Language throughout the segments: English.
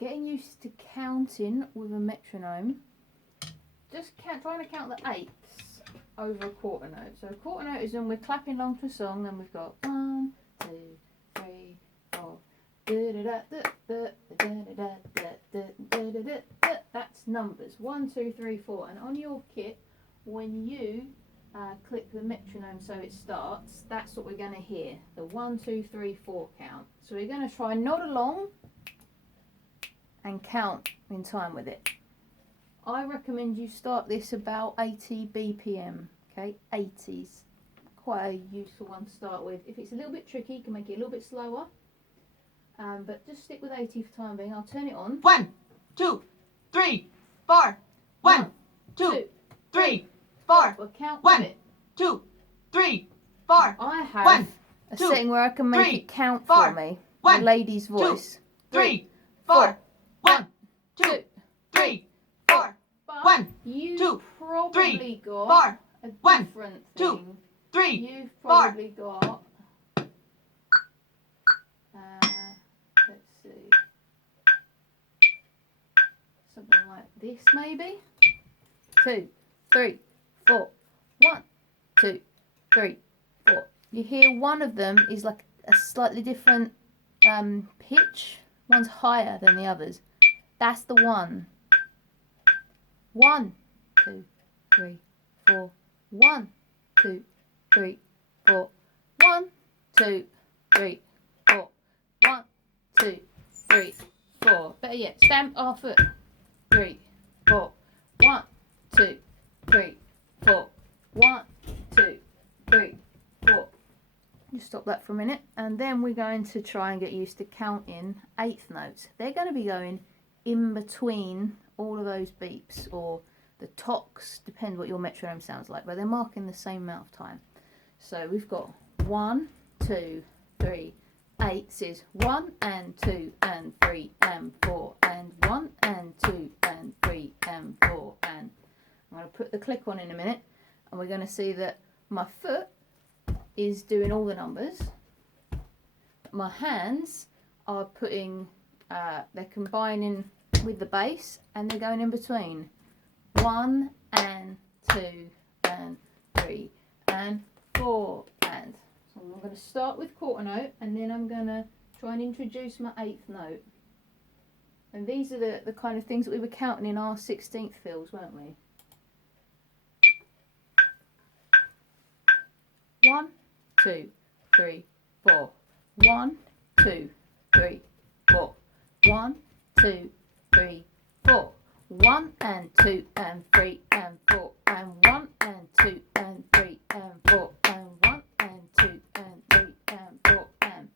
getting used to counting with a metronome. Just trying to count the eighths over a quarter note. So a quarter note is when we're clapping along to a song and we've got 1, 2, 3, 4. That's numbers 1, 2, 3, 4. And on your kit, when you click the metronome so it starts, that's what we're going to hear, the 1, 2, 3, 4 count. So we're going to try nod along and count in time with it. I recommend you start this about 80 BPM, okay, 80s, quite a useful one to start with. If it's a little bit tricky, you can make it a little bit slower, but just stick with 80 for time being. I'll turn it on. 1, 2, 3, 4. 1, 2, 3, 4. We'll count 1, it. 2, 3, 4. I have 1, a 2, setting where I can make 3, it count 4. for me. 1, the lady's voice. 3, 4. 1, 2, 3, 4. But 1, you've 2, probably 3, got 4. a 1, different 2, thing. 3, You've 4. probably got, let's see, something like this maybe. 2, 3, 4. 1, 2, 3, 4. You hear one of them is like a slightly different pitch. One's higher than the others. That's the one. 1, 2, 3, 4. 1, 2, 3, 4. 1, 2, 3, 4. 1, 2, 3, 4. Better yet, stamp our foot. 3, 4. 1, 2, 3, 4. 1, 2, 3, 4. Just stop that for a minute, and then we're going to try and get used to counting eighth notes. They're going to be going in between all of those beeps, or the tocs, depends what your metronome sounds like, but they're marking the same amount of time. So we've got 1, 2, 3, 8 is 1 and 2 and 3 and 4 and 1 and 2 and 3 and 4, and I'm going to put the click on in a minute, and we're going to see that my foot is doing all the numbers. My hands are putting, they're combining with the bass, and they're going in between 1 and 2 and 3 and 4. And so I'm going to start with quarter note, and then I'm going to try and introduce my eighth note. And these are the kind of things that we were counting in our 16th fills, weren't we? 1, 2, 3, 4. 1, 2, 3, 4. 1, 2, 3, 4. 1 and 2 and 3 and 4 and 1 and 2 and 3 and 4 and 1 and 2 and 3 and 4 and.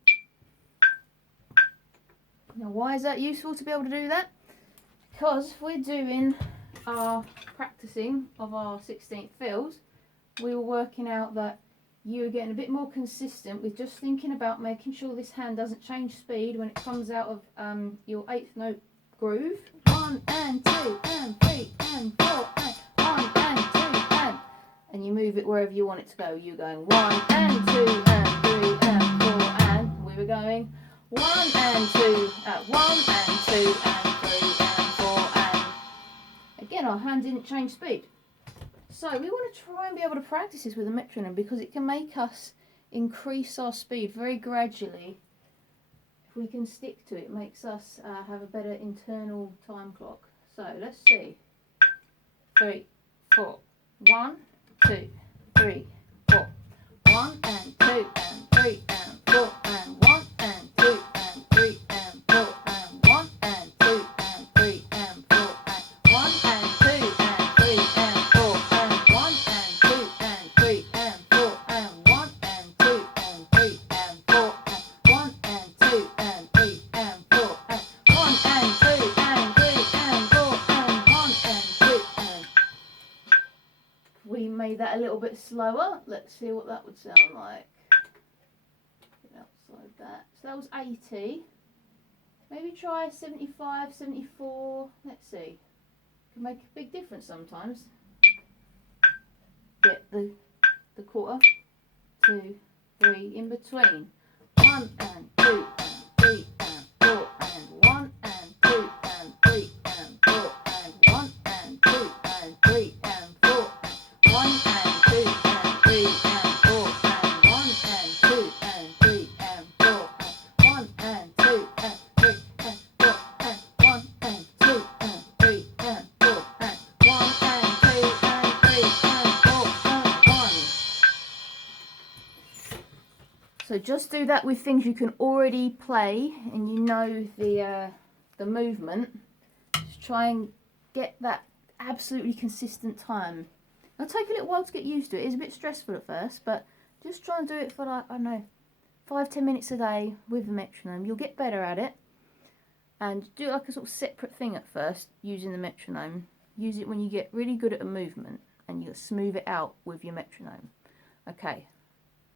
Now, why is that useful to be able to do that? Because if we're doing our practicing of our 16th fills, we were working out that you're getting a bit more consistent with just thinking about making sure this hand doesn't change speed when it comes out of your eighth note groove. 1 and 2 and 3 and 4 and 1 and 2 and you move it wherever you want it to go. You're going 1 and 2 and 3 and 4 and we were going 1 and 2 at 1 and 2 and 3 and 4 and again our hand didn't change speed. So we want to try and be able to practice this with a metronome because it can make us increase our speed very gradually. If we can stick to it, it makes us have a better internal time clock. So let's see. 3, 4. 1, 2, 3, 4. 1 and 2 and 3 and 4 and 1 and 2 and 3 and 4 and 1 and 2 and 3 and 4 and 1 and 2 and 3 and 4 and 1 and 2 and 3 and 4 and 1 and 2 and 3 and 4 and 1 and 2 and 3 and 4 and 1 and 2 and 3 and 4 and 1 and 2 and. We made that a little bit slower. Let's see what that would sound like. Outside that. So that was 80. Maybe try 75, 74. Let's see. Can make a big difference sometimes. Get the quarter, 2, 3 in between. 1 and 2 and 3 and 4 and 1 and 2 just do that with things you can already play and you know the movement. Just try and get that absolutely consistent time. It'll take a little while to get used to it. It's a bit stressful at first, but just try and do it for like, I don't know, 5-10 minutes a day with the metronome. You'll get better at it. And do it like a sort of separate thing at first using the metronome. Use it when you get really good at a movement and you'll smooth it out with your metronome. Okay,